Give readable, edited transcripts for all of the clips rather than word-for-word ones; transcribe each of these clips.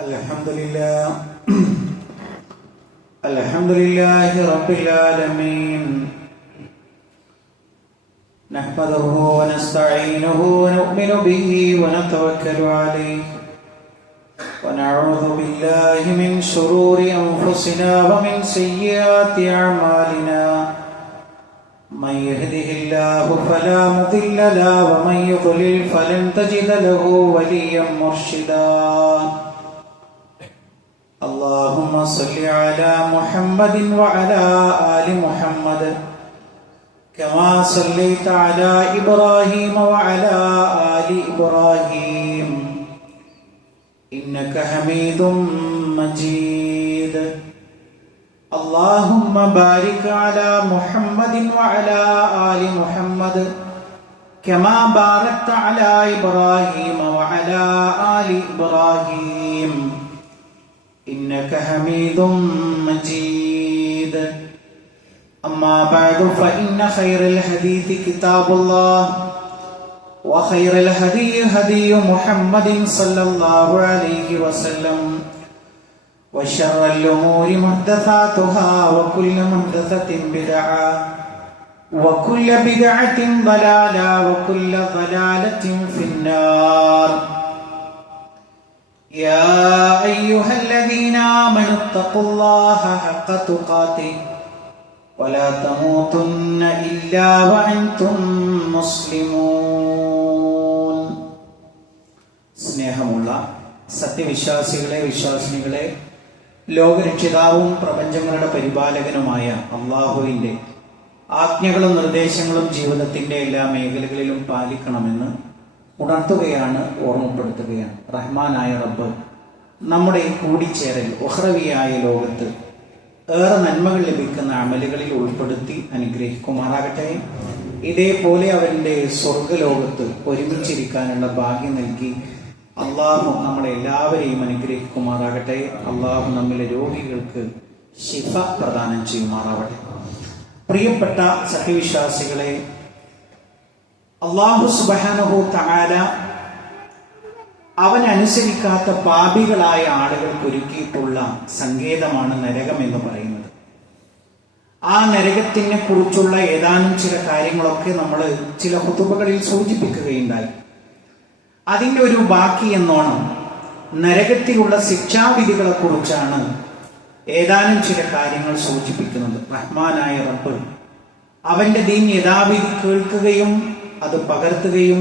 Alhamdulillah Alhamdulillahi Rabbil Alamin Nahmaduhu wa nasta'inuhu wa nu'minu bihi wa natawakkalu alayhi wa na'udhu billahi min shururi anfusina wa min sayyiati a'malina man yahdihillahu fala mudilla lahu wa man yudlil falan tajida lahu waliyyan murshida اللهم صل على محمد وعلى آل محمد كما صليت على إبراهيم وعلى آل إبراهيم إنك حميد مجيد اللهم بارك على محمد وعلى آل محمد كما باركت على إبراهيم وعلى آل إبراهيم إنك حميد مجيد أما بعد فإن خير الحديث كتاب الله وخير الهدي هدي محمد صلى الله عليه وسلم وشر الأمور محدثاتها وكل محدثة بدعة وكل بدعة ضلالة وكل ضلالة في النار يا أيها الذين آمنوا اتقوا الله حق تقاته ولا تموتن إلا وأنتم مسلمون സ്നേഹമുള്ള സത്യവിശ്വാസികളെ വിശ്വാസിനികളെ ലോകരക്ഷിതാവും പ്രപഞ്ചങ്ങളുടെ പരിപാലകനുമായ അല്ലാഹുവിന്റെ ആജ്ഞകളും നിർദ്ദേശങ്ങളും ജീവിതത്തിന്റെ എല്ലാ മേഖലകളിലും പാലിക്കണമെന്ന് ഉണർത്തുകയാണ്, ഓർമ്മപ്പെടുത്തുകയാണ്. റഹ്മാനായ റബ്ബ് നമ്മുടെ ഈ കൂടിച്ചേരൽ ഉഖ്റവിയായ ലോകത്ത് ഏറെ നന്മകൾ ലഭിക്കുന്ന അമലുകളിൽ ഉൾപ്പെടുത്തി അനുഗ്രഹിക്കുമാറാകട്ടെ. ഇതേപോലെ അവന്റെ സ്വർഗലോകത്ത് ഒരുമിച്ചിരിക്കാനുള്ള ഭാഗ്യം നൽകി അള്ളാഹു നമ്മളെ എല്ലാവരെയും അനുഗ്രഹിക്കുമാറാകട്ടെ. അള്ളാഹു നമ്മിലെ രോഗികൾക്ക് ശിഫ പ്രദാനം ചെയ്യുമാറാവട്ടെ. പ്രിയപ്പെട്ട സത്യവിശ്വാസികളെ, അല്ലാഹു സുബ്ഹാനഹു തആല അവൻ അനുസരിക്കാത്ത പാപികളായ ആളുകൾക്ക് ഒരുക്കിയിട്ടുള്ള സങ്കേതമാണ് നരകം എന്ന് പറയുന്നത്. ആ നരകത്തിനെ കുറിച്ചുള്ള ഏതാനും ചില കാര്യങ്ങളൊക്കെ നമ്മൾ ചില ഖുതുബകളിൽ സൂചിപ്പിക്കുകയുണ്ടായി. അതിന്റെ ഒരു ബാക്കി എന്നോണം നരകത്തിലുള്ള ശിക്ഷാവിധികളെ കുറിച്ചാണ് ഏതാനും ചില കാര്യങ്ങൾ സൂചിപ്പിക്കുന്നത്. റഹ്മാനായ റബ്ബ് അവന്റെ ദീൻ യഥാവിധി കേൾക്കുകയും അത് പകർത്തുകയും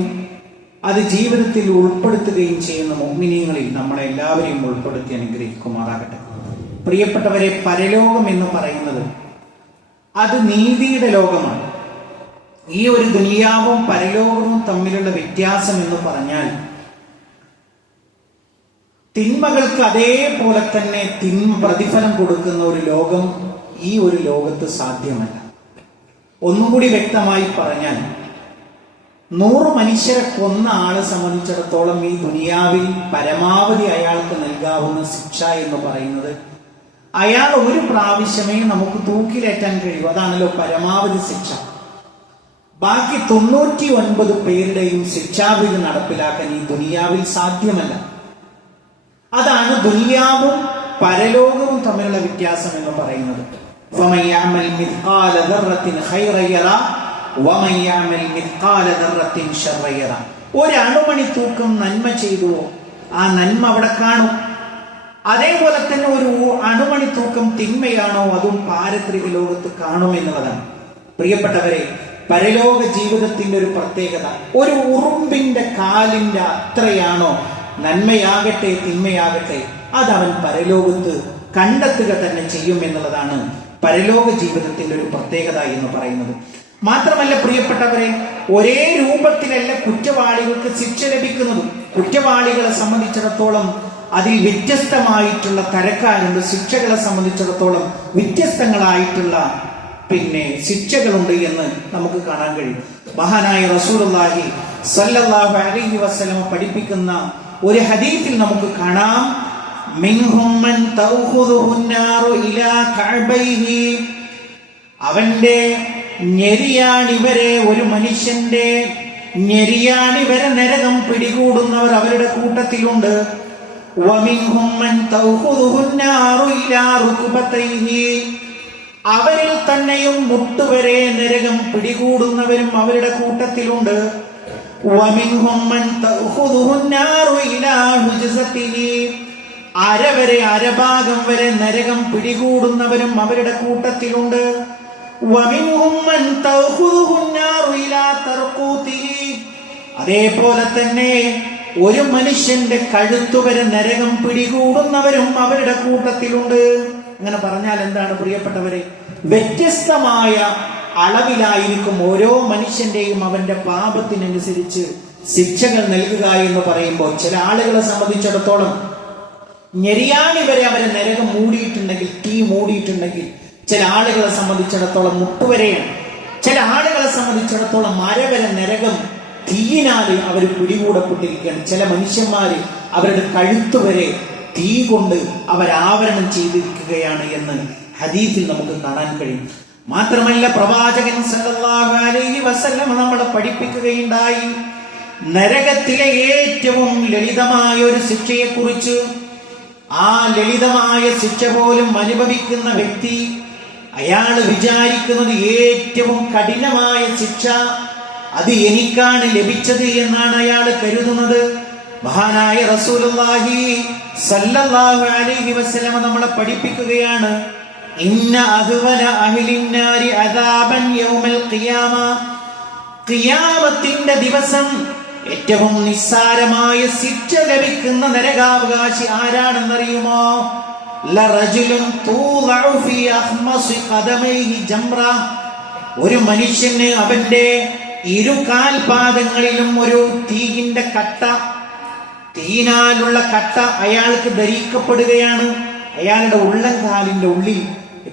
അത് ജീവിതത്തിൽ ഉൾപ്പെടുത്തുകയും ചെയ്യുന്ന മുഅ്മിനീങ്ങളിൽ നമ്മളെ എല്ലാവരെയും ഉൾപ്പെടുത്തി അനുഗ്രഹിക്കുമാറാകട്ടെ. പ്രിയപ്പെട്ടവരെ, പരലോകം എന്ന് പറയുന്നത് അത് നീതിയുടെ ലോകമാണ്. ഈ ഒരു ദുനിയാവും പരലോകവും തമ്മിലുള്ള വ്യത്യാസം എന്ന് പറഞ്ഞാൽ തിന്മകൾക്ക് അതേപോലെ തന്നെ പ്രതിഫലം കൊടുക്കുന്ന ഒരു ലോകം ഈ ഒരു ലോകത്ത് സാധ്യമല്ല. ഒന്നുകൂടി വ്യക്തമായി പറഞ്ഞാൽ 100 മനുഷ്യരെ കൊന്ന ആളെ സംബന്ധിച്ചിടത്തോളം ഈ ദുനിയാവിൽ പരമാവധി അയാൾക്ക് നൽകാവുന്ന ശിക്ഷ എന്ന് പറയുന്നത് അയാൾ ഒരു പ്രാവശ്യമേ നമുക്ക് തൂക്കിലേറ്റാൻ കഴിയൂ. അതാണല്ലോ പരമാവധി ശിക്ഷ. ബാക്കി 99 പേരുടെയും ശിക്ഷാവിധി നടപ്പിലാക്കാൻ ഈ ദുനിയാവിൽ സാധ്യമല്ല. അതാണ് ദുനിയാവും പരലോകവും തമ്മിലുള്ള വ്യത്യാസം എന്ന് പറയുന്നത്. فَمَنْ يَعْمَلْ مِثْقَالَ ذَرَّةٍ خَيْرًا يَرَهُ وَمَنْ يَعْمَلْ مِثْقَالَ ذَرَّةٍ شَرًّا يَرَهُ. ഒരു അണുമണി തൂക്കം നന്മ ചെയ്തുവോ ആ നന്മ അവിടെ കാണും. അതേപോലെ തന്നെ ഒരു അണുമണി തൂക്കം തിന്മയാണോ അതും പാരത്രിക ലോകത്ത് കാണുമെന്നുള്ളതാണ്. പ്രിയപ്പെട്ടവരെ, പരലോക ജീവിതത്തിന്റെ ഒരു പ്രത്യേകത ഒരു ഉറുമ്പിന്റെ കാലിന്റെ അത്രയാണോ നന്മയാകട്ടെ തിന്മയാകട്ടെ അതവൻ പരലോകത്ത് കണ്ടെത്തുക തന്നെ ചെയ്യും എന്നുള്ളതാണ് പരലോക ജീവിതത്തിന്റെ ഒരു പ്രത്യേകത എന്ന് പറയുന്നത്. മാത്രമല്ല പ്രിയപ്പെട്ടവരെ, ഒരേ രൂപത്തിലല്ല കുറ്റവാളികൾക്ക് ശിക്ഷ ലഭിക്കുന്നതും. കുറ്റവാളികളെ സംബന്ധിച്ചിടത്തോളം അതിൽ വ്യത്യസ്തമായിട്ടുള്ള തരക്കാരുണ്ട്. ശിക്ഷകളെ സംബന്ധിച്ചിടത്തോളം വ്യത്യസ്തങ്ങളായിട്ടുള്ള ശിക്ഷകളുണ്ട് എന്ന് നമുക്ക് കാണാൻ കഴിയും. മഹാനായ റസൂലുള്ളാഹി സ്വല്ലല്ലാഹു അലൈഹി വസല്ലം പഠിപ്പിക്കുന്ന ഒരു ഹദീസിൽ നമുക്ക് കാണാം, മിൻഹും മൻ തഖുദുഹു അൻ-നാറു ഇലാ കഅബൈഹി. അവന്റെ ഞെരിയാണി വരെ, ഒരു മനുഷ്യന്റെ ഞെരിയാണി വരെ നരകം പിടികൂടുന്നവർ അവരുടെ കൂട്ടത്തിലുണ്ട്. വമിൻഹും മൻ തൗഖുദുഹു നാറു ഇലാ റുക്ബതൈഹി, അവരിൽ തന്നെയും മുട്ടുവരെ നരകം പിടികൂടുന്നവരും അവരുടെ കൂട്ടത്തിലുണ്ട്. വമിൻഹും മൻ തൗഖുദുഹു നാറു ഇലാ ഹുജ്സതിഹി, അരവരെ അരഭാഗം വരെ നരകം പിടികൂടുന്നവരും അവരുടെ കൂട്ടത്തിലുണ്ട്. വമിൻഹും മൻ തൗഖുദുഹു നാറു ഇലാ തർഖൂതിഹി, അതേപോലെ തന്നെ ഒരു മനുഷ്യന്റെ കഴുത്തുവരെ നരകം പിടികൂടുന്നവരും അവരുടെ കൂട്ടത്തിലുണ്ട്. അങ്ങനെ പറഞ്ഞാൽ എന്താണ് പ്രിയപ്പെട്ടവരെ? വ്യത്യസ്തമായ അളവിലായിരിക്കും ഓരോ മനുഷ്യന്റെയും അവന്റെ പാപത്തിനനുസരിച്ച് ശിക്ഷകൾ നൽകുക എന്ന് പറയുമ്പോൾ, ചില ആളുകളെ സംബന്ധിച്ചിടത്തോളം ഞെരിയാണി വരെ അവരെ നരകം മൂടിയിട്ടുണ്ടെങ്കിൽ, തീ മൂടിയിട്ടുണ്ടെങ്കിൽ, ചില ആളുകളെ സംബന്ധിച്ചിടത്തോളം മുട്ടുവരെയാണ്. ചില ആളുകളെ സംബന്ധിച്ചിടത്തോളം മരവരെ നരകം തീയിനാല് അവർ പിടികൂടപ്പെട്ടിരിക്കുകയാണ്. ചില മനുഷ്യന്മാര് അവരുടെ കഴുത്തുവരെ തീ കൊണ്ട് അവരാവരണം ചെയ്തിരിക്കുകയാണ് എന്ന് ഹദീസിൽ നമുക്ക് കാണാൻ കഴിയും. മാത്രമല്ല, പ്രവാചകൻ സല്ലല്ലാഹു അലൈഹി വസല്ലം നമ്മളെ പഠിപ്പിക്കുകയുണ്ടായി നരകത്തിലെ ഏറ്റവും ലളിതമായ ഒരു ശിക്ഷയെക്കുറിച്ച്. ആ ലളിതമായ ശിക്ഷ പോലും അനുഭവിക്കുന്ന വ്യക്തി അയാൾ വിചാരിക്കുന്നത് ഏറ്റവും കഠിനമായ ശിക്ഷ അത് എനിക്കാണ് ലഭിച്ചത് എന്നാണ് അയാൾ കരുതുന്നത്. മഹാനായ റസൂലുള്ളാഹി സല്ലല്ലാഹു അലൈഹി വസല്ലം നമ്മളെ പഠിപ്പിക്കുകയാണ്, ഇന്ന അഹ്വന അഹ്ലിന്നാരി അദാബൻ യൗമൽ ഖിയാമ, ഖിയാമത്തിന്റെ ദിവസം ഏറ്റവും നിസ്സാരമായ ശിക്ഷ ലഭിക്കുന്ന നരകാവകാശി ആരാണെന്നറിയുമോ? ലറജുലുൻ തൂളഉ ഫീ അഖ്മസി ഖദമൈഹി ജംറ, ഒരു മനുഷ്യന് അവന്റെ ഇരുകാൽപാദങ്ങളിലും ഒരു തീയിന്റെ കട്ട, തീയിനാലുള്ള കട്ട അയാൾക്ക് ധരിക്കപ്പെടുകയാണ്. അയാളുടെ ഉള്ളംകാലിന്റെ ഉള്ളിൽ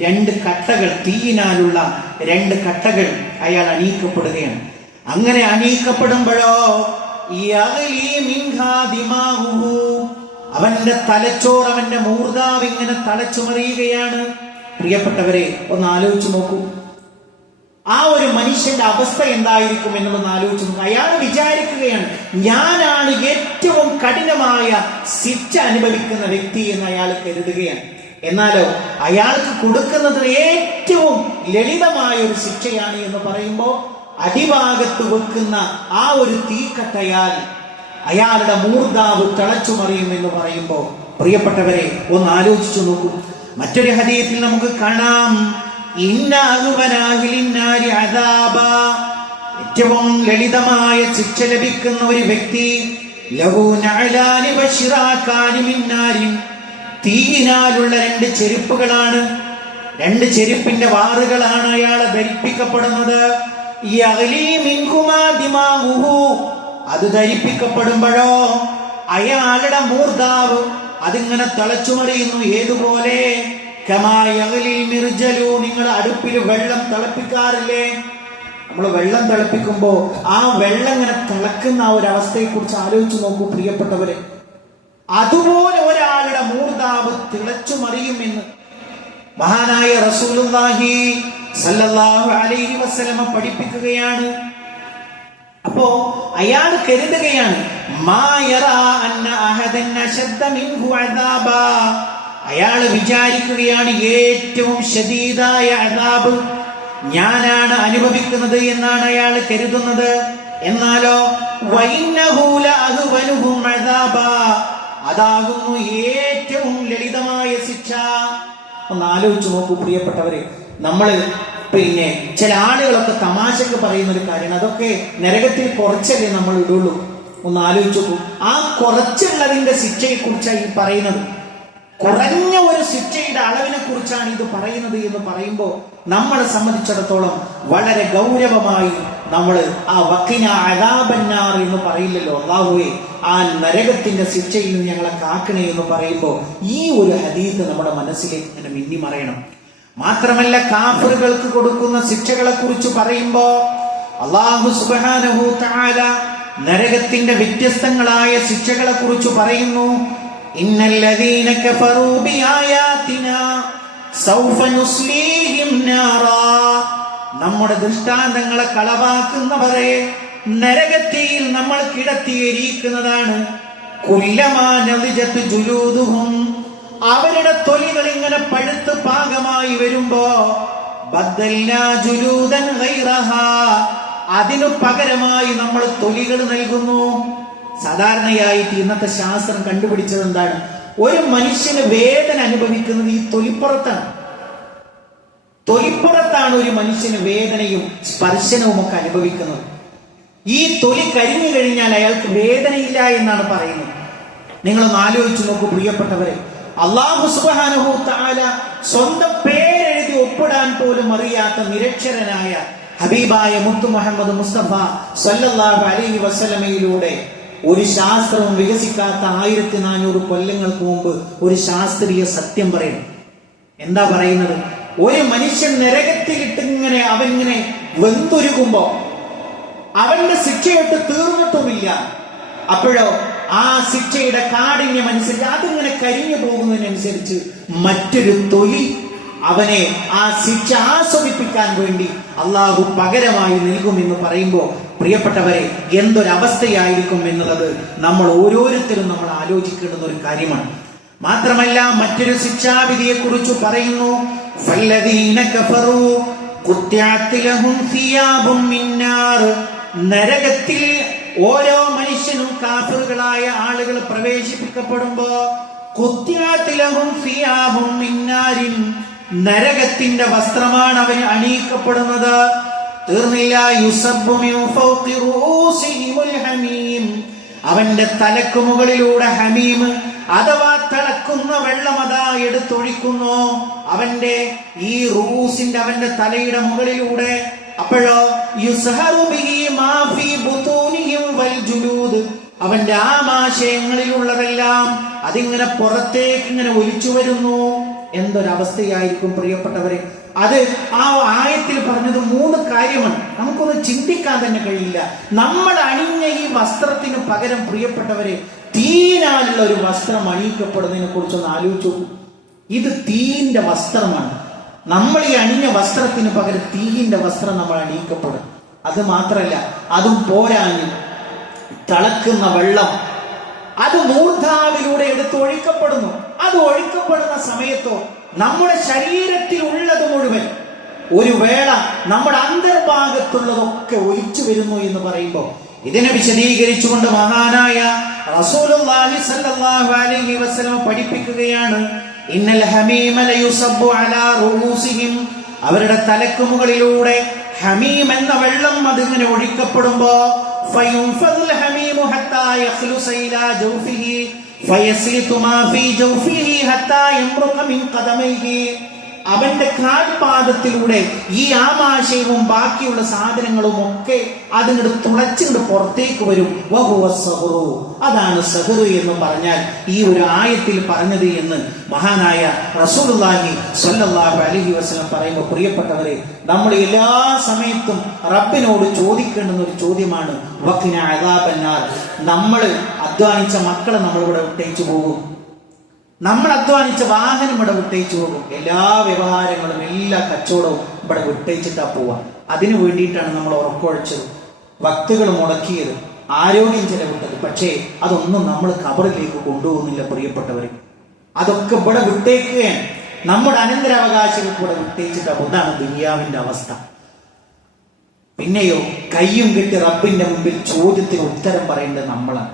2 കട്ടകൾ, തീയിനാലുള്ള 2 കട്ടകൾ അയാൾ അണിയിക്കപ്പെടുകയാണ്. അങ്ങനെ അണിയിക്കപ്പെടുമ്പോഴോ അവന്റെ തലച്ചോറ്, അവന്റെ മൂർധാവ് ഇങ്ങനെ തലച്ചുമറിയുകയാണ്. പ്രിയപ്പെട്ടവരെ, ഒന്ന് ആലോചിച്ചു നോക്കൂ, ആ ഒരു മനുഷ്യന്റെ അവസ്ഥ എന്തായിരിക്കും എന്നുള്ളത് ആലോചിച്ച് നോക്കുക. അയാൾ വിചാരിക്കുകയാണ്, ഞാനാണ് ഏറ്റവും കഠിനമായ ശിക്ഷ അനുഭവിക്കുന്ന വ്യക്തി എന്ന് അയാൾ കരുതുകയാണ്. എന്നാലോ അയാൾക്ക് കൊടുക്കുന്നത് ഏറ്റവും ലളിതമായ ഒരു ശിക്ഷയാണ് എന്ന് പറയുമ്പോൾ, അടിഭാഗത്ത് വെക്കുന്ന ആ ഒരു തീക്കട്ടയാൽ അയാളുടെ മൂർധാവ് തിളച്ചുമറിയും എന്ന് പറയുമ്പോൾ, പ്രിയപ്പെട്ടവരെ ഒന്ന് ആലോചിച്ചു നോക്കൂ. മറ്റൊരു ഹദീസിൽ നമുക്ക് കാണാം, ഏറ്റവും ലളിതമായ ശിക്ഷ ലഭിക്കുന്ന ഒരു വ്യക്തി തീയിനാലുള്ള 2 ചെരുപ്പുകളാണ്, 2 ചെരുപ്പിന്റെ വാറുകളാണ് അയാളെ ധരിപ്പിക്കപ്പെടുന്നത്. അത് ധരിപ്പിക്കപ്പെടുമ്പോഴോ അയാളുടെ മൂർധാവ് അതിങ്ങനെ തിളച്ചുമറിയുന്നു. ഏതുപോലെ? നിങ്ങൾ അടുപ്പിൽ വെള്ളം തിളപ്പിക്കാറില്ലേ? നമ്മൾ വെള്ളം തിളപ്പിക്കുമ്പോ ആ വെള്ളം ഇങ്ങനെ തിളക്കുന്ന ആ ഒരു അവസ്ഥയെ കുറിച്ച് ആലോചിച്ച് നോക്കൂ പ്രിയപ്പെട്ടവരെ. അതുപോലെ ഒരാളുടെ മൂർധാവ് തിളച്ചു മറിയുമെന്ന് മഹാനായ റസൂലുള്ളാഹി സല്ലല്ലാഹു അലൈഹി വസല്ലം പഠിപ്പിക്കുകയാണ്. അപ്പോ അയാൾ കരുതുകയാണ്, അയാൾ വിചാരിക്കുകയാണ് ഏറ്റവും ശദീദായ അദാബ് ഞാനാണ് അനുഭവിക്കുന്നത് എന്നാണ് അയാൾ കരുതുന്നത്. എന്നാലോ അതാകുന്നു ഏറ്റവും ലളിതമായ ശിക്ഷ. ഒന്ന് ആലോചിച്ച് നോക്കൂ പ്രിയപ്പെട്ടവരെ. നമ്മൾ ചില ആളുകളൊക്കെ തമാശക്ക് പറയുന്ന ഒരു കാര്യമാണ്, അതൊക്കെ നരകത്തിൽ കുറച്ചല്ലേ നമ്മൾ ഇടുള്ളൂ. ഒന്ന് ആലോചിച്ച് നോക്കൂ, ആ കുറച്ചുള്ളതിന്റെ ശിക്ഷയെ കുറിച്ചാണ് ഈ പറയുന്നത്. കുറഞ്ഞ ഒരു ശിക്ഷയുടെ അളവിനെ കുറിച്ചാണ് ഇത് പറയുന്നത് എന്ന് പറയുമ്പോൾ നമ്മളെ സംബന്ധിച്ചിടത്തോളം വളരെ ഗൗരവമായി നമ്മൾ ആ വഖിന അദാബന്നാർ എന്ന് പറയില്ലല്ലോ, അല്ലാഹുവേ ആ നരകത്തിന്റെ ശിക്ഷയിൽ നിന്ന് ഞങ്ങളെ കാക്കണേ എന്ന് പറയുമ്പോൾ ഈ ഒരു ഹദീസ് നമ്മുടെ മനസ്സിലേക്ക് ഇങ്ങനെ മിന്നി മറയണം. മാത്രമല്ല, കാഫിറുകൾക്ക് കൊടുക്കുന്ന ശിക്ഷകളെ കുറിച്ച് പറയുമ്പോ അല്ലാഹു സുബ്ഹാനഹു തആല നരകത്തിന്റെ വ്യത്യസ്തങ്ങളായ ശിക്ഷകളെ കുറിച്ച് പറയുന്നു. ഇന്നല്ലദീന കഫറൂ ബിആയാതിനാ സൗഫ നുസ്ലീഹിം നാറാ, നമ്മുടെ ദൃഷ്ടാന്തങ്ങളെ കളവാക്കുന്നവരെ നരകത്തിൽ നമ്മൾ കിടത്തിയിരിക്കുന്നതാണ്. കുല്ലമാ നളിജത് ജുലൂദുഹും, അവരുടെ തൊലികൾ ഇങ്ങനെ പഴുത്ത് പാകമായി വരുമ്പോ ബദ്ദൽനാ ജുലൂദൻ ഗൈറഹാ, അതിനു പകരമായി നമ്മൾ തൊലികൾ നൽകുന്നു. സാധാരണയായിട്ട് ഇന്നത്തെ ശാസ്ത്രം കണ്ടുപിടിച്ചത് എന്താണ്? ഒരു മനുഷ്യന് വേദന അനുഭവിക്കുന്നത് ഈ തൊലിപ്പുറത്താണ്. തൊലിപ്പുറത്താണ് ഒരു മനുഷ്യന് വേദനയും സ്പർശനവും ഒക്കെ അനുഭവിക്കുന്നത്. ഈ തൊലി കരിഞ്ഞു കഴിഞ്ഞാൽ അയാൾക്ക് വേദനയില്ല എന്നാണ് പറയുന്നത്. നിങ്ങളൊന്ന് ആലോചിച്ചു നോക്കൂ പ്രിയപ്പെട്ടവരെ. അല്ലാഹു സുബ്ഹാനഹു തആല സ്വന്തം പേരെഴുതി ഒപ്പിടാൻ പോലും അറിയാത്ത നിരക്ഷരനായ ഹബീബായ മുത്തു മുഹമ്മദ് മുസ്തഫ സല്ലല്ലാഹു അലൈഹി വസല്ലമയിലൂടെ ഒരു ശാസ്ത്രവും വികസിക്കാത്ത 1400 കൊല്ലങ്ങൾക്ക് മുമ്പ് ഒരു ശാസ്ത്രീയ സത്യം പറയുന്നു. എന്താ പറയുന്നത്? ഒരു മനുഷ്യൻ നരകത്തിലിട്ട് അവനിങ്ങനെ വെന്തുരുകുമ്പോ അവന്റെ ശിക്ഷയൊട്ട് തീർന്നിട്ടുമില്ല. അപ്പോഴോ ആ ശിക്ഷയുടെ കാഠിന്യം അനുസരിച്ച് അതിങ്ങനെ കരിഞ്ഞു പോകുന്നതിനനുസരിച്ച് മറ്റൊരു തൊലി അവനെ ആ ശിക്ഷ ആസ്വദിപ്പിക്കാൻ വേണ്ടി അള്ളാഹു പകരമായി നൽകുമെന്ന് പറയുമ്പോൾ പ്രിയപ്പെട്ടവരെ, എന്തൊരവസ്ഥയായിരിക്കും എന്നുള്ളത് നമ്മൾ ഓരോരുത്തരും നമ്മൾ ആലോചിക്കേണ്ടുന്ന ഒരു കാര്യമാണ്. മാത്രമല്ല മറ്റൊരു ശിക്ഷാവിധിയെ കുറിച്ച് പറയുന്നു. ഫല്ലദീന കഫറൂ ഖുത്തിഅത് ലഹും സിയാബും മിൻ നാർ, നരകത്തിൽ ഓരോ മനുഷ്യനും കാഫിറുകളായ ആളുകൾ പ്രവേശിപ്പിക്കപ്പെടുമ്പോ ഖുത്തിഅത് ലഹും സിയാബും മിൻ നാരിൻ, നരകത്തിന്റെ വസ്ത്രമാണ് അവന് അണിയിക്കപ്പെടുന്നത്. തീർന്നില്ല. യുസബ്ബു മിൻ ഫൗഖി റൂസിഹിമുൽ ഹമീം, അവന്റെ തലക്ക് മുകളിലൂടെ ഹമീം അഥവാ തിളക്കുന്ന വെള്ളം അതാ എടുത്തൊഴിക്കുന്നു അവന്റെ ഈ റൂസിന്റെ അവന്റെ തലയുടെ മുകളിലൂടെ. അപ്പോഴോ യുസ്ഹറു ബിഹി മാ ഫീ ബുതൂനിഹിം വൽ ജുലൂദ്, അവന്റെ ആമാശയങ്ങളിലുള്ളതെല്ലാം അതിങ്ങനെ പുറത്തേക്ക് ഇങ്ങനെ ഒലിച്ചു വരുന്നു. എന്തൊരവസ്ഥയായിരിക്കും പ്രിയപ്പെട്ടവരെ. അത് ആ ആയത്തിൽ പറഞ്ഞത് 3 കാര്യമാണ്. നമുക്കൊന്ന് ചിന്തിക്കാൻ തന്നെ കഴിയില്ല. നമ്മൾ അണിഞ്ഞ ഈ വസ്ത്രത്തിന് പകരം പ്രിയപ്പെട്ടവരെ തീനാലുള്ള ഒരു വസ്ത്രം അണിയിക്കപ്പെടുന്നതിനെ കുറിച്ചൊന്ന് ആലോചിച്ചു. ഇത് തീന്റെ വസ്ത്രമാണ്. നമ്മൾ ഈ അണിഞ്ഞ വസ്ത്രത്തിന് പകരം തീയിന്റെ വസ്ത്രം നമ്മൾ അണിയിക്കപ്പെടും. അത് മാത്രല്ല, അതും പോരാഞ്ഞ് തിളക്കുന്ന വെള്ളം അത് മൂർധാവിലൂടെ എടുത്ത് ഒഴിക്കപ്പെടുന്നു. അത് ഒഴിക്കപ്പെടുന്ന സമയത്തോ നമ്മുടെ ശരീരത്തിൽ ഉള്ളത് മുഴുവൻ ഒരു വേള നമ്മുടെ അന്തർഭാഗത്തുള്ളതൊക്കെ ഒലിച്ചു വരുന്നു എന്ന് പറയുമ്പോൾ ഇതിനെ വിശദീകരിച്ചുകൊണ്ട് മഹാനായ റസൂലുള്ളാഹി സ്വല്ലല്ലാഹു അലൈഹി വസല്ലം പഠിപ്പിക്കുകയാണ്. ഇന്നൽ ഹമീമ ലയുസബ്ബു അലാ റൂസിഹിം, അവരുടെ തലക്ക് മുകളിലൂടെ ഹമീം എന്ന വെള്ളം അതിങ്ങനെ ഒഴിക്കപ്പെടുമ്പോ ഫയുൻഫദുൽ ഹമീമു ഹത്താ യഖ്ലുസ ഇലാ ജൗഫിഹി ഫയസ്ലിതു മാ ഫീ ജൗഫിഹി ഹത്താ യംറുഖ മിൻ ഖദമൈഹി, അവന്റെ കാൽപാദത്തിലൂടെ ഈ ആമാശയവും ബാക്കിയുള്ള സാധനങ്ങളും ഒക്കെ അതിങ്ങോട്ട് തുളച്ചിങ്ങോട്ട് പുറത്തേക്ക് വരും. വഹുവ സഹ്റു, അതാണ് സഹ്റു എന്ന് പറഞ്ഞാൽ ഈ ഒരു ആയത്തിൽ പറഞ്ഞത് എന്ന് മഹാനായ റസൂലുള്ളാഹി സ്വല്ലല്ലാഹു അലൈഹി വസല്ലം പറയുമ്പോൾ പ്രിയപ്പെട്ടവരെ, നമ്മൾ എല്ലാ സമയത്തും റബ്ബിനോട് ചോദിക്കേണ്ടുന്ന ഒരു ചോദ്യമാണ് വഖിന അദാബന്നാർ. നമ്മൾ അധ്വാനിച്ച മക്കളെ നമ്മളിവിടെ വിട്ടേച്ചു പോകും. നമ്മൾ അധ്വാനിച്ച വാഹനം ഇവിടെ വിട്ടേച്ചു പോകും. എല്ലാ വ്യവഹാരങ്ങളും എല്ലാ കച്ചവടവും ഇവിടെ വിട്ടേച്ചിട്ടാ പോവാ. അതിനു വേണ്ടിയിട്ടാണ് നമ്മൾ ഉറക്കൊഴിച്ചത്, ഭക്തുകൾ മുടക്കിയത്, ആരോഗ്യം ചെലവിട്ടത്. പക്ഷേ അതൊന്നും നമ്മൾ ഖബറിലേക്ക് കൊണ്ടുപോകുന്നില്ല പ്രിയപ്പെട്ടവരെ. അതൊക്കെ ഇവിടെ വിട്ടേക്കുകയാണ്. നമ്മുടെ അനന്തരാവകാശികൾ ഇവിടെ വിട്ടേച്ചിട്ടാ. അതാണ് ദുനിയാവിന്റെ അവസ്ഥ. പിന്നെയോ കയ്യും കെട്ടി റബ്ബിന്റെ മുമ്പിൽ ചോദ്യത്തിന് ഉത്തരം പറയേണ്ടത് നമ്മളാണ്.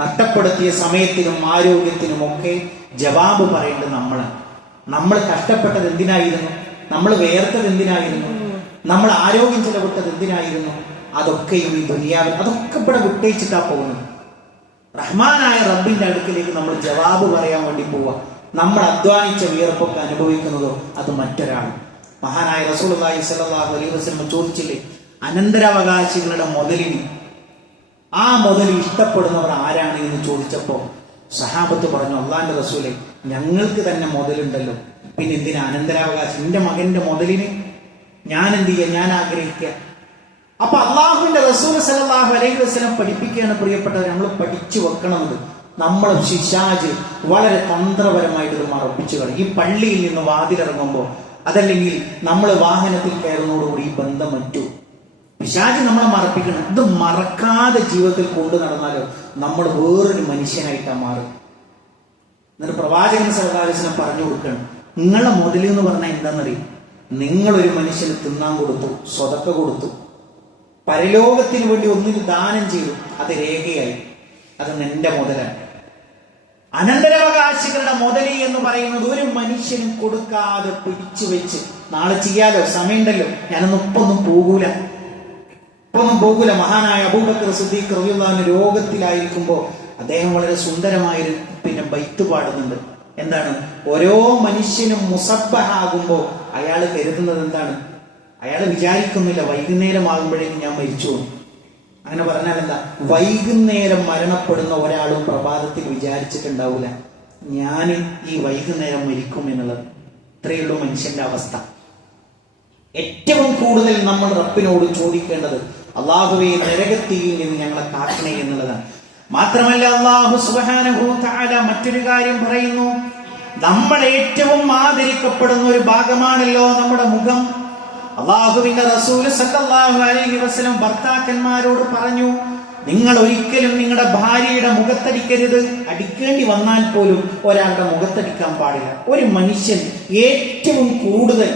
നഷ്ടപ്പെടുത്തിയ സമയത്തിനും ആരോഗ്യത്തിനും ഒക്കെ ജവാബ് പറയേണ്ടത് നമ്മളാണ്. നമ്മൾ കഷ്ടപ്പെട്ടത് എന്തിനായിരുന്നു? നമ്മൾ വേർത്തത് എന്തിനായിരുന്നു? നമ്മൾ ആരോഗ്യം ചെലവിട്ടത് എന്തിനായിരുന്നു? അതൊക്കെയും ഈ ദുനിയാവിൽ അതൊക്കെ ഇവിടെ വിട്ടേച്ചിട്ടാ പോകുന്നത്. റഹ്മാനായ റബ്ബിന്റെ അടുക്കിലേക്ക് നമ്മൾ ജവാബ് പറയാൻ വേണ്ടി പോവാ. നമ്മൾ അധ്വാനിച്ച വിയർപ്പൊക്കെ അനുഭവിക്കുന്നതോ അത് മറ്റൊരാൾ. മഹാനായ റസൂലുള്ളാഹി സ്വല്ലല്ലാഹു അലൈഹി വസല്ലം ചോദിച്ചില്ലേ, അനന്തരാവകാശികളുടെ മുതലിന് ആ മുതൽ ഇഷ്ടപ്പെടുന്നവർ ആരാണ് എന്ന് ചോദിച്ചപ്പോ സഹാബത്ത് പറഞ്ഞു, അള്ളാന്റെ റസൂലെ, ഞങ്ങൾക്ക് തന്നെ മുതലുണ്ടല്ലോ, പിന്നെ എന്തിനാ അനന്തരാവകാശം? എന്റെ മകന്റെ മുതലിന് ഞാൻ എന്ത് ചെയ്യാൻ? ഞാൻ ആഗ്രഹിക്കുക. അപ്പൊ അള്ളാഹുവിന്റെ റസൂൽ സല്ലല്ലാഹു അലൈഹി വസല്ലം പഠിപ്പിക്കുകയാണ് പ്രിയപ്പെട്ടവർ, നമ്മൾ പഠിച്ചു വെക്കണമെന്ന്. നമ്മളെ ശിശാജ് വളരെ തന്ത്രപരമായിട്ട് ഇത് മറപ്പിച്ചു കളയും. ഈ പള്ളിയിൽ നിന്ന് വാതിലിറങ്ങുമ്പോൾ അതല്ലെങ്കിൽ നമ്മൾ വാഹനത്തിൽ കയറുന്നതോടുകൂടി ഈ ബന്ധം മറ്റു. പിശാച് നമ്മളെ മറപ്പിക്കണം. ഇത് മറക്കാതെ ജീവിതത്തിൽ കൊണ്ടു നടന്നാലോ നമ്മൾ വേറൊരു മനുഷ്യനായിട്ടാണ് മാറും. എന്നിട്ട് പ്രവാചകൻ സല്ലല്ലാഹു അലൈഹി വസല്ലം പറഞ്ഞു കൊടുക്കണം, നിങ്ങളുടെ മുതൽ എന്ന് പറഞ്ഞാൽ എന്താണെന്നറിയും? നിങ്ങളൊരു മനുഷ്യന് തിന്നാൻ കൊടുത്തു, സ്വതക്ക കൊടുത്തു, പരലോകത്തിന് വേണ്ടി ഒന്നിന് ദാനം ചെയ്തു, അത് രേഖയായി, അത് നിന്റെ മുതലാണ്. അനന്തരാവകാശികളുടെ മുതലി എന്ന് പറയുന്നത് ഒരു മനുഷ്യനും കൊടുക്കാതെ പിടിച്ചു വെച്ച് നാളെ ചെയ്യാലോ, സമയമുണ്ടല്ലോ, ഞാനൊന്നും ഇപ്പൊന്നും പോകൂല. മഹാനായ അബൂബക്കർ സിദ്ദീഖ് റളിയല്ലാഹു അൻഹു രോഗത്തിലായിരിക്കുമ്പോ അദ്ദേഹം വളരെ സുന്ദരമായൊരു ബൈത്ത് പാടുന്നുണ്ട്. എന്താണ്? ഓരോ മനുഷ്യനും മുസബ്ബഹാകുമ്പോ അയാൾ കരുതുന്നത് എന്താണ്? അയാൾ വിചാരിക്കുന്നില്ല വൈകുന്നേരം ആകുമ്പോഴേക്കും ഞാൻ മരിച്ചു. അങ്ങനെ പറഞ്ഞാൽ എന്താ? വൈകുന്നേരം മരണപ്പെടുന്ന ഒരാളും പ്രഭാതത്തിൽ വിചാരിച്ചിട്ടുണ്ടാവില്ല ഞാൻ ഈ വൈകുന്നേരം മരിക്കും എന്നുള്ളത്. ഇത്രയുള്ളൂ മനുഷ്യന്റെ അവസ്ഥ. ഏറ്റവും കൂടുതൽ നമ്മൾ റബ്ബിനോട് ചോദിക്കേണ്ടത് അല്ലാഹുവേ നരകത്തിയിൽ നിന്ന് ഞങ്ങളെ കാക്കണേ എന്നുള്ളതാണ്. മാത്രമല്ല അല്ലാഹു സുബ്ഹാനഹു തആല മറ്റൊരു കാര്യം പറയുന്നു, നമ്മൾ ഏറ്റവും ആദരിക്കപ്പെടുന്ന ഒരു ഭാഗമാണല്ലോ നമ്മുടെ മുഖം. അല്ലാഹുവിന്റെ റസൂൽ സല്ലല്ലാഹു അലൈഹി വസല്ലം ഭർത്താക്കന്മാരോട് പറഞ്ഞു, നിങ്ങൾ ഒരിക്കലും നിങ്ങളുടെ ഭാര്യയുടെ മുഖത്തടിക്കരുത്. അടിക്കേണ്ടി വന്നാൽ പോലും ഒരാളുടെ മുഖത്തടിക്കാൻ പാടില്ല. ഒരു മനുഷ്യൻ ഏറ്റവും കൂടുതൽ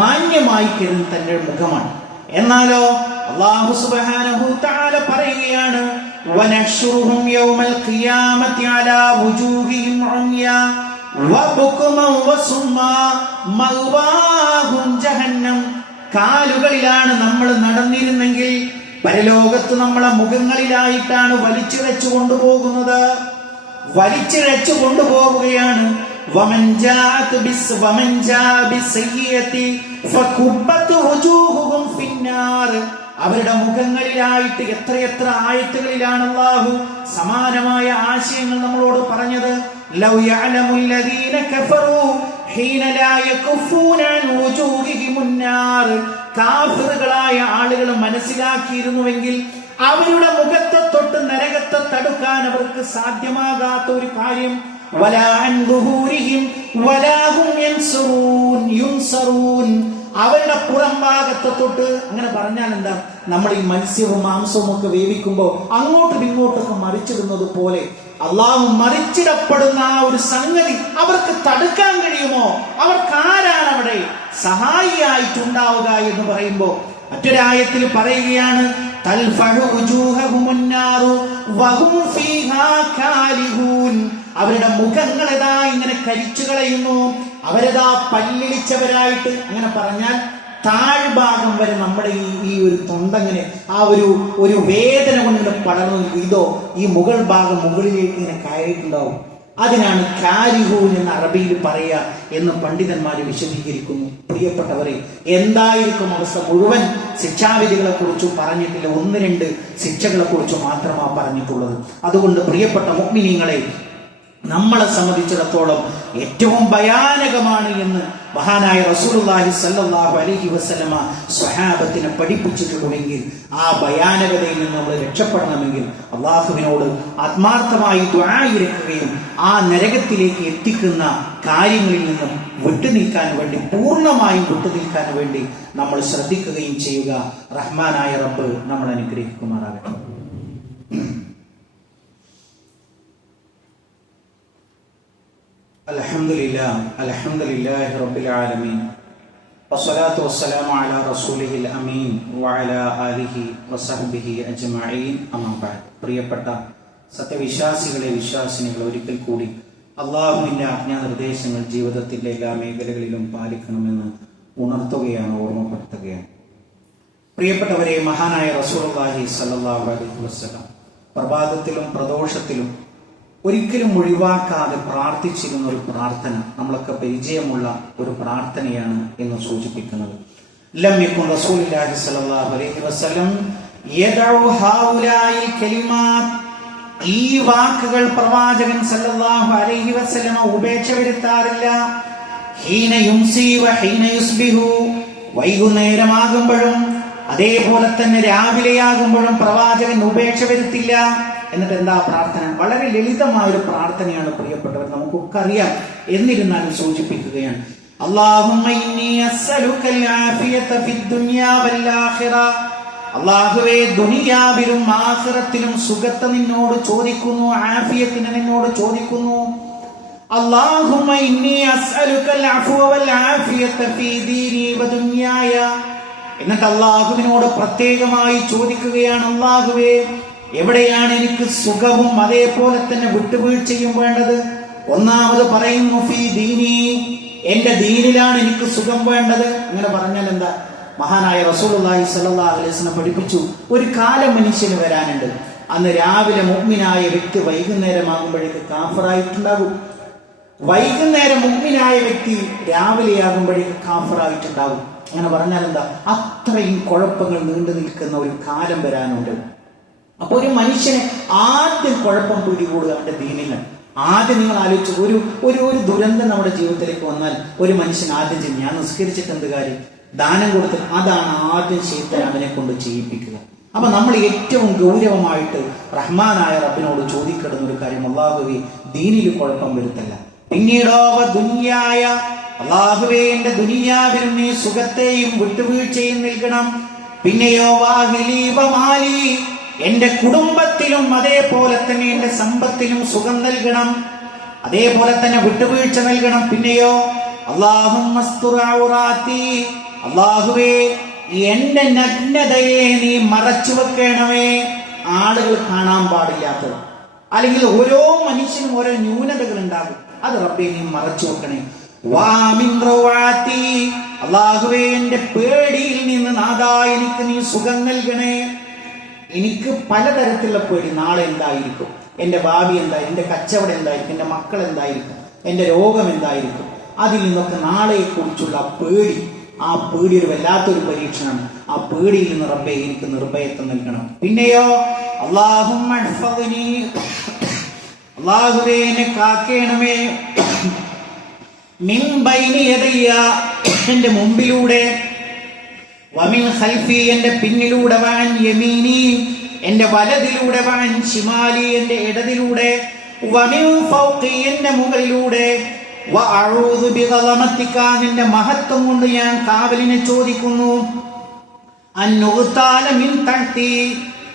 മാന്യമായി കരുതുന്ന തന്റെ മുഖമാണ്. എന്നാലോ അല്ലാഹു സുബ്ഹാനഹു തആല പറയുകയാണ്, വനഹ്ശുറുഹും യൗമൽ ഖിയാമത്തി അലാ വുജൂഹിഹിം ഉംയാ വബുക്മൻ വസുമ്മാ മഅവാഹും ജഹന്നം. കാലുകളിലാണ് നമ്മൾ നടന്നിരുന്നെങ്കിൽ പരലോകത്ത് നമ്മളെ മുഖങ്ങളിലായിട്ടാണ് വലിച്ചിഴച്ചു കൊണ്ടുപോകുന്നത്. വലിച്ചിഴച്ചു കൊണ്ടുപോവുകയാണ്. അവരുടെ മുഖങ്ങളിലായിട്ട് എത്രയെത്ര ആയത്തുകളിലാണ് അല്ലാഹു സമാനമായ ആശയങ്ങൾ നമ്മളോട് പറഞ്ഞത്. ലൗ യഅലമുൽ ലദീന കഫറൂ ഹീന ലാ യകുഫൂന അൻ വുജൂഹിഹിമുൻ നാർ. കാഫിറുകളായ ആളുകൾ മനസ്സിലാക്കിയിരുന്നുവെങ്കിൽ അവരുടെ മുഖത്തെ തൊട്ട് നരകത്തെ തടുക്കാൻ അവർക്ക് സാധ്യമാകാത്ത ഒരു കാര്യം, വലാ അൻ ദുഹൂരിഹിം വലാ ഹും യുൻസറൂൻ, അവരുടെ പുറം ഭാഗത്തെ തൊട്ട്. അങ്ങനെ പറഞ്ഞാൽ എന്താ? നമ്മൾ ഈ മത്സ്യവും മാംസവും ഒക്കെ വേവിക്കുമ്പോ അങ്ങോട്ടും ഇങ്ങോട്ടൊക്കെ മറിച്ചിടുന്നത് പോലെ അള്ളാഹു മറിച്ചിടപ്പെടുന്ന ആ ഒരു സംഗതി അവർക്ക് തടുക്കാൻ കഴിയുമോ? അവർക്ക് ആരാണ് അവിടെ സഹായിയായിട്ടുണ്ടാവുക എന്ന് പറയുമ്പോ മറ്റൊരായത്തിൽ പറയുകയാണ്, അവരുടെ മുഖങ്ങളെതാ ഇങ്ങനെ കരിച്ചു കളയുന്നു, അവരെതാ പല്ലിളിച്ചവരായിട്ട്. അങ്ങനെ പറഞ്ഞാൽ താഴ്ഭാഗം വരെ നമ്മുടെ ഈ ഒരു തൊണ്ടങ്ങനെ ആ ഒരു വേദന കൊണ്ട് പടർന്നു. ഇതോ ഈ മുകൾ ഭാഗം മുകളിലേക്ക് ഇങ്ങനെ കയറിയിട്ടുണ്ടാവും. അതിനാണ് കാരിഹൂൻ എന്ന് അറബിയിൽ പറയുക എന്ന് പണ്ഡിതന്മാര് വിശദീകരിക്കുന്നു. പ്രിയപ്പെട്ടവരെ, എന്തായിരിക്കും അവസ്ഥ? മുഴുവൻ ശിക്ഷാവിധികളെ കുറിച്ച് പറഞ്ഞിട്ടില്ല, 1-2 ശിക്ഷകളെ കുറിച്ച് മാത്രമാണ് പറഞ്ഞിട്ടുള്ളത്. അതുകൊണ്ട് പ്രിയപ്പെട്ട മുഅ്മിനീങ്ങളെ, നമ്മളെ സംബന്ധിച്ചിടത്തോളം ഏറ്റവും ഭയാനകമാണ് എന്ന് മഹാനായ റസൂലുള്ളാഹി സ്വല്ലല്ലാഹു അലൈഹി വസല്ലമ സ്വഹാബത്തിനെ പഠിപ്പിച്ചിട്ടുണ്ടെങ്കിൽ ആ ഭയാനകതയിൽ നിന്ന് നമ്മൾ രക്ഷപ്പെടണമെങ്കിൽ അള്ളാഹുവിനോട് ആത്മാർത്ഥമായി ദുആ ഇരക്കുകയും ആ നരകത്തിലേക്ക് എത്തിക്കുന്ന കാര്യങ്ങളിൽ നിന്നും വിട്ടുനിൽക്കാൻ വേണ്ടി, പൂർണ്ണമായും വിട്ടുനിൽക്കാൻ വേണ്ടി നമ്മൾ ശ്രദ്ധിക്കുകയും ചെയ്യുക. റഹ്മാനായ റബ്ബ് നമ്മൾ അനുഗ്രഹിക്കുമാറാകട്ടെ. അൽഹംദുലില്ലാഹി റബ്ബിൽ ആലമീൻ വസ്സലാത്തു വസ്സലാമു അലാ റസൂലിഹിൽ അമീൻ വഅലാ ആലിഹി വസഹ്ബിഹി അജ്മഈൻ. അമ്മാ ബഅദ്. പ്രിയപ്പെട്ട സത്യവിശ്വാസികളെ, വിശ്വാസിനികളെ, ഒരിക്കൽ കൂടി അല്ലാഹുവിന്റെ ആജ്ഞാനിർദ്ദേശങ്ങൾ ജീവിതത്തിന്റെ എല്ലാ മേഖലകളിലും പാലിക്കണമെന്ന് ഉണർത്തുകയാണ്, ഓർമ്മപ്പെടുത്തുകയാണ്. പ്രിയപ്പെട്ടവരെ, മഹാനായ റസൂലുള്ളാഹി സ്വല്ലല്ലാഹു അലൈഹി വസല്ലം പ്രഭാതത്തിലും പ്രദോഷത്തിലും ഒരിക്കലും ഒഴിവാക്കാതെ പ്രാർത്ഥിച്ചിരുന്ന ഒരു പ്രാർത്ഥന, നമ്മളൊക്കെ പരിചയമുള്ള ഒരു പ്രാർത്ഥനയാണ് എന്ന് സൂചിപ്പിക്കുന്നത്. ലം യകുൻ റസൂലുള്ളാഹി സ്വല്ലല്ലാഹു അലൈഹി വസല്ലം യദഉ ഹൗലായിൽ കലിമാത്ത്. ഈ വാക്കുകൾ പ്രവാചകൻ സല്ലല്ലാഹു അലൈഹി വസല്ലം ഉപേക്ഷ വരുത്താറില്ല. ഹീന യുംസി വ ഹീന യുസ്ബിഹു, വൈകുന്നേരമാകുമ്പോഴും അതേപോലെ തന്നെ രാവിലെയാകുമ്പോഴും പ്രവാചകൻ ഉപേക്ഷ വരുത്തില്ല. എന്നിട്ട് എന്താ പ്രാർത്ഥന? വളരെ ലളിതമായ ഒരു പ്രാർത്ഥനയാണ് പ്രിയപ്പെട്ടവർ, നമുക്കൊക്കെ അറിയാം. എന്നിരുന്നാലും സൂചിപ്പിക്കുകയാണ്. അല്ലാഹുമ്മ ഇന്നി അസ്അലുകൽ ആഫിയത ഫിദ് ദുനിയാ വൽ ആഖിറ. അല്ലാഹുവേ ദുനിയാവിലും ആഖിറത്തിലും സുഖത്തെ നിന്നോട് ചോദിക്കുന്നു, ആഫിയത്തിനെ നിന്നോട് ചോദിക്കുന്നു. അല്ലാഹുമ്മ ഇന്നി അസ്അലുകൽ അഫ്വ വൽ ആഫിയത ഫീ ദീനി വ ദുനിയായ. എന്നിട്ട് അല്ലാഹുവിനോട് പ്രത്യേകമായി ചോദിക്കുകയാണ്, അല്ലാഹുവേ എവിടെയാണ് എനിക്ക് സുഖവും അതേപോലെ തന്നെ വിട്ടുവീഴ്ചയും വേണ്ടത്? ഒന്നാമത് പറയുന്നു ഫീ ദീനി, എന്റെ ദീനിലാണ് എനിക്ക് സുഖം വേണ്ടത്. അങ്ങനെ പറഞ്ഞാൽ എന്താ? മഹാനായ റസൂലുള്ളാഹി സ്വല്ലല്ലാഹു അലൈഹി വസല്ലം പഠിപ്പിച്ചു, ഒരു കാലം മനുഷ്യന് വരാനുണ്ട്, അന്ന് രാവിലെ മുഅ്മിനായ വ്യക്തി വൈകുന്നേരമാകുമ്പോഴേക്ക് കാഫിറായിട്ടുണ്ടാകും. വൈകുന്നേരം മുഅ്മിനായ വ്യക്തി രാവിലെയാകുമ്പോഴേക്ക് കാഫിറായിട്ടുണ്ടാകും. അങ്ങനെ പറഞ്ഞാൽ എന്താ? അത്രയും കുഴപ്പങ്ങൾ നീണ്ടു നിൽക്കുന്ന ഒരു കാലം വരാനുണ്ട്. അപ്പൊ ഒരു മനുഷ്യന് ആദ്യം കുഴപ്പം പിടികൂടുക അവന്റെ ദീനികൾ. ആദ്യം നിങ്ങൾ ആലോചിച്ചു, ഒരു ഒരു ഒരു ദുരന്തം നമ്മുടെ ജീവിതത്തിലേക്ക് വന്നാൽ ഒരു മനുഷ്യൻ ആദ്യം ചെയ്യും, ഞാൻ നിസ്കരിച്ചിട്ട് എന്ത് കാര്യം, ദാനം കൊടുത്ത്, അതാണ് ആദ്യം ശൈത്താൻ അവനെ കൊണ്ട് ചെയ്യിപ്പിക്കുക. അപ്പൊ നമ്മൾ ഏറ്റവും ഗൗരവമായിട്ട് റഹ്മാനായ റബ്ബിനോട് ചോദിക്കേണ്ടുന്ന ഒരു കാര്യം, അല്ലാഹുവേ ദീനിൽ കുഴപ്പം വരുത്തല്ല. പിന്നീടോ ദുനിയായ, അല്ലാഹുവേ എന്റെ ദുനിയാവിലും നീ സുഖത്തെയും വിട്ടുവീഴ്ചയും നൽകണം. പിന്നെയോ വാഹിലി വമാലി, എന്റെ കുടുംബത്തിലും അതേപോലെ തന്നെ എന്റെ സമ്പത്തിലും സുഖം നൽകണം, അതേപോലെ തന്നെ വിട്ടുവീഴ്ച നൽകണം. പിന്നെയോ അല്ലാഹുമ്മസ്തുർ ഔറാത്തി, അല്ലാഹുവേ എന്റെ നഗ്നതയെ നീ മറച്ചു വെക്കണമേ. ആളുകൾ കാണാൻ പാടില്ലാത്തത്, അല്ലെങ്കിൽ ഓരോ മനുഷ്യനും ഓരോ ന്യൂനതകൾ ഉണ്ടാകും, അത് റബ്ബേ നീ മറച്ചു വെക്കണേ. വാമിൻ റവാത്തി, അല്ലാഹുവേ എന്റെ പേടിയിൽ നിന്ന് നാഥാ എനിക്ക് നീ സുഖം നൽകണേ. എനിക്ക് പലതരത്തിലുള്ള പേടി, നാളെ എന്തായിരിക്കും, എന്റെ ഭാവി എന്തായിരിക്കും, എന്റെ കച്ചവടം എന്തായിരിക്കും, എന്റെ മക്കൾ എന്തായിരിക്കും, എന്റെ രോഗം എന്തായിരിക്കും, അതിൽ നിന്നൊക്കെ നാളെയെ കുറിച്ചുള്ള പേടി. ആ പേടി ഒരു വല്ലാത്തൊരു പരീക്ഷണമാണ്. ആ പേടിയിൽ നിന്ന് റബ്ബേ എനിക്ക് നിർഭയത്വം നൽകണം. പിന്നെയോ അല്ലാഹുമ്മ ഹ്ഫദ്നി, അല്ലാഹുവേ എന്നെ കാക്കേണമേ. മിൻ ബൈനി യദയ്യ, എന്റെ മുമ്പിലൂടെ, വമിൻ ഖൽഫി എന്റെ പിന്നിലൂടെ, വഅൻ യമീനി എന്റെ വലതിലൂടെ, വഅൻ ശിമാലി എന്റെ ഇടതിലൂടെ, വമിൻ ഫൗഖി എന്റെ മുകളിലൂടെ, വഅഊദു ബിഗളമതിക നിന്റെ മഹത്വം കൊണ്ട് ഞാൻ കാവലിനെ ചോദിക്കുന്നു. അന്നുഗ്താല മിൻ തഹ്തി,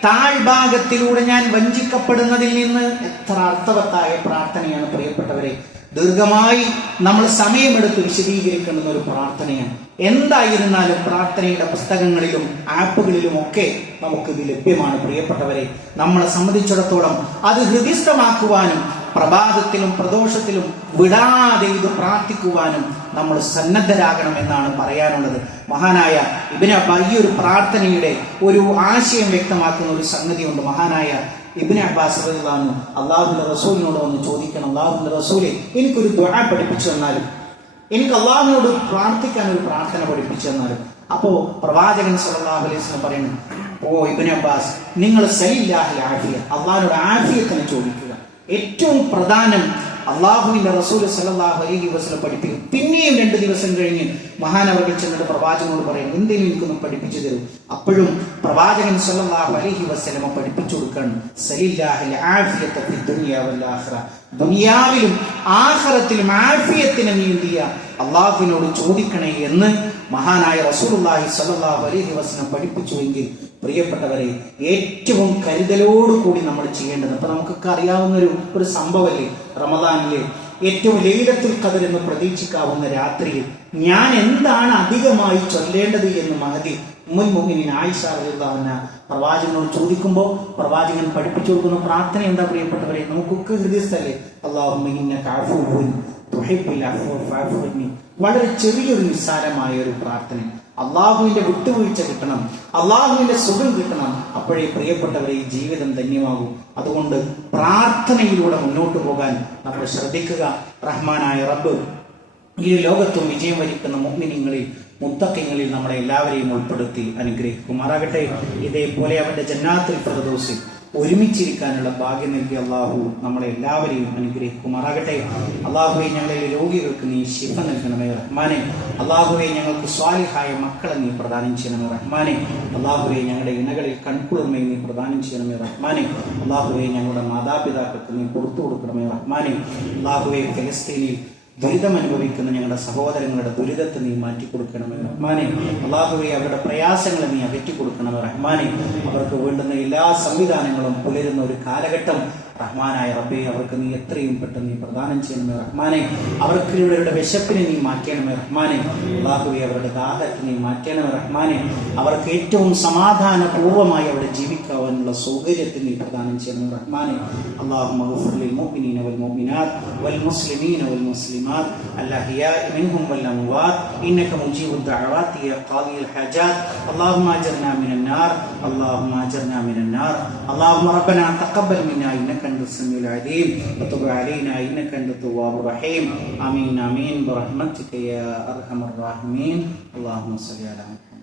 താഴ്ഭാഗത്തിലൂടെ ഞാൻ വഞ്ചിക്കപ്പെടുന്നതിൽ നിന്ന്. എത്ര അർത്ഥവത്തായ പ്രാർത്ഥനയാണ് പ്രിയപ്പെട്ടവരെ. ദീർഘമായി നമ്മൾ സമയമെടുത്ത് വിശദീകരിക്കേണ്ടുന്ന ഒരു പ്രാർത്ഥനയാണ്. എന്തായിരുന്നാലും പ്രാർത്ഥനയുടെ പുസ്തകങ്ങളിലും ആപ്പുകളിലും ഒക്കെ നമുക്കിത് ലഭ്യമാണ് പ്രിയപ്പെട്ടവരെ. നമ്മളെ സംബന്ധിച്ചിടത്തോളം അത് ഹൃദിസ്ഥമാക്കുവാനും പ്രഭാതത്തിലും പ്രദോഷത്തിലും വിടാതെ ഇത് പ്രാർത്ഥിക്കുവാനും നമ്മൾ സന്നദ്ധരാകണം എന്നാണ് പറയാനുള്ളത്. മഹാനായ ഇബ്നു അബ്ബാസ് ഈ ഒരു പ്രാർത്ഥനയുടെ ഒരു ആശയം വ്യക്തമാക്കുന്ന ഒരു സംഗതിയുണ്ട്. മഹാനായ ഇബ്നു അബ്ബാസ് റളിയല്ലാഹു അൻഹു അല്ലാഹുവിന്റെ റസൂലിനോട് വന്ന് ചോദിക്കണം, അല്ലാഹുവിന്റെ റസൂലെ എനിക്കൊരു ദുആ പഠിപ്പിച്ചു തന്നാലും, എനിക്ക് അല്ലാഹുവിനോട് പ്രാർത്ഥിക്കാൻ ഒരു പ്രാർത്ഥന പഠിപ്പിച്ചു തന്നാലും. അപ്പോ പ്രവാചകൻ സല്ലല്ലാഹു അലൈഹി വസല്ലം പറയുന്നു, ഓ ഇബ്നു അബ്ബാസ്, നിങ്ങൾ സലില്ലാഹിൽ ആഫിയ, അല്ലാഹുവിനോട് ആഫിയത്തിനെ ചോദിക്കുക. ഏറ്റവും പ്രധാനം അള്ളാഹുവിന്റെ റസൂൽ സല്ലല്ലാഹു അലൈഹി വസല്ലം പഠിപ്പിക്കും. പിന്നെയും 2 ദിവസം കഴിഞ്ഞ് മഹാനവർകൾ ചെന്നിട്ട് പ്രവാചകനോട് പറയും, എന്തെങ്കിലും എനിക്കൊന്ന് പഠിപ്പിച്ചു തരൂ. അപ്പോഴും പ്രവാചകൻ സല്ലല്ലാഹു അലൈഹി വസല്ലം പഠിപ്പിച്ചു കൊടുക്കണം, സലില്ലാഹിൽ ആഫിയത ഫി ദുനിയ വൽ ആഖിറ, ദുനിയാവിലും ആഖിറത്തിലും ആഫിയത്തിനെ നീ എന്ത് ചെയ്യുക, അള്ളാഹുവിനോട് ചോദിക്കണേ എന്ന് മഹാനായ റസൂലുള്ളാഹി സ്വല്ലല്ലാഹു അലൈഹി വസല്ലം പഠിപ്പിച്ചുവെങ്കിൽ പ്രിയപ്പെട്ടവരെ ഏറ്റവും കരുതലോടുകൂടി നമ്മൾ ചെയ്യേണ്ടത്, അപ്പൊ നമുക്കൊക്കെ അറിയാവുന്ന ഒരു സംഭവമല്ലേ, റമദാനിലെ ഏറ്റവും ലൈലത്തുൽ ഖദർ എന്ന് പ്രതീക്ഷിക്കാവുന്ന രാത്രിയിൽ ഞാൻ എന്താണ് അധികമായി ചൊല്ലേണ്ടത് എന്ന് മഹദി ഉമ്മുൽ മുഅ്മിനീൻ ആയിഷ റളിയല്ലാഹു അൻഹ പ്രവാചകനോട് ചോദിക്കുമ്പോൾ പ്രവാചകൻ പഠിപ്പിച്ചു കൊടുക്കുന്ന പ്രാർത്ഥന എന്താ പ്രിയപ്പെട്ടവരെ? നമുക്കൊക്കെ ഹൃദയസ്ഥല്ലേ, അല്ലാഹുമ്മ ഇന്നക അഫൂവുൻ തുഹിബ്ബുൽ അഫ്വ ഫഅഫു അന്നി. വളരെ ചെറിയൊരു നിസ്സാരമായ ഒരു പ്രാർത്ഥന. അള്ളാഹുവിന്റെ വിട്ടുവീഴ്ച കിട്ടണം, അള്ളാഹുവിന്റെ സുഖം കിട്ടണം, അപ്പോഴേ പ്രിയപ്പെട്ടവരെ ഈ ജീവിതം ധന്യമാകും. അതുകൊണ്ട് പ്രാർത്ഥനയിലൂടെ മുന്നോട്ട് പോകാൻ നമ്മൾ ശ്രദ്ധിക്കുക. റഹ്മാനായ റബ്ബ് ഈ ലോകത്തും വിജയം വരിക്കുന്ന മുഅ്മിനീങ്ങളിൽ മുത്തഖീങ്ങളിൽ നമ്മളെ എല്ലാവരെയും ഉൾപ്പെടുത്തി അനുഗ്രഹിക്കുമാറാകട്ടെ. ഇതേപോലെ അവന്റെ ജന്നാത്തുൽ ഫിർദൗസിൽ ഒരുമിച്ചിരിക്കാനുള്ള ഭാഗ്യം നൽകി അള്ളാഹു നമ്മളെ എല്ലാവരെയും അനുഗ്രഹിക്കുമാറാകട്ടെ. അള്ളാഹുവെ ഞങ്ങളിലെ രോഗികൾക്ക് നീ ശിഫ നൽകണമേ റഹ്മാനെ. അള്ളാഹുവെ ഞങ്ങൾക്ക് സ്വാലിഹായ മക്കളെ നീ പ്രദാനം ചെയ്യണമേ റഹ്മാനെ. അള്ളാഹുവെ ഞങ്ങളുടെ ഇണകളിൽ കൺകുളിർമയെ നീ പ്രദാനം ചെയ്യണമേ റഹ്മാനെ. അള്ളാഹുവെ ഞങ്ങളുടെ മാതാപിതാക്കൾക്ക് നീ പുറത്തു കൊടുക്കണമേ റഹ്മാനെ. അള്ളാഹുവെ ഫലസ്തീനിൽ ദുരിതം അനുഭവിക്കുന്ന ഞങ്ങളുടെ സഹോദരങ്ങളുടെ ദുരിതത്തെ നീ മാറ്റിക്കൊടുക്കണമേ റഹ്മാനെ. അല്ലാഹുവേ, അവരുടെ പ്രയാസങ്ങളെ നീ അകറ്റിക്കൊടുക്കണമേ റഹ്മാനെ. അവർക്ക് വേണ്ടുന്ന എല്ലാ സംവിധാനങ്ങളും പുലരുന്ന ഒരു കാലഘട്ടം റഹ്മാനായ റബ്ബേ, അവർക്ക് നീ എത്രയും പെട്ടെന്ന് നീ പ്രദാനം ചെയ്യണമേ റഹ്മാനെ. അവർക്ക് ഇവരുടെ വിശപ്പിനെ നീ മാറ്റണമേ റഹ്മാനെ. അല്ലാഹുവേ, അവരുടെ ദാഹത്തെ നീ മാറ്റണമേ റഹ്മാനെ. അവർക്ക് ഏറ്റവും സമാധാനപൂർവ്വമായി അവിടെ ജീവിക്കാനുള്ള സൗകര്യത്തെ നീ പ്രദാനം ചെയ്യണമേ റഹ്മാനെ. അല്ലാഹുമ്മ ഗ്ഫിർ ലിൽ മുഅ്മിനീന വൽ മുഅ്മിനാത്ത് വൽ മുസ്ലിമീന വൽ മുസ്ലിമാത്ത് അൽഅഹ്യാഇ മിൻഹും വൽ അംവാത്ത് ഇന്നക മുജീബുദ് ദഅവാതി യാ ഖാദിയൽ ഹാജാത്ത്. അല്ലാഹുമ്മ അജിർനാ മിനൻ നാർ, അല്ലാഹുമ്മ അജിർനാ മിനൻ നാർ. അല്ലാഹുമ്മ റബ്ബനാ തഖബ്ബൽ മിന്നാ ഇന്നക അൻതസ് സമീഉൽ അലീം വതുബ് അലൈനാ ഇന്നക അൻതത് തവ്വാബുർ റഹീം. ആമീൻ ആമീൻ ബിറഹ്മതിക യാ അർഹമർ റഹീമീൻ. അല്ലാഹുമ്മ സ്വല്ലി അലാ മുഹമ്മദ്.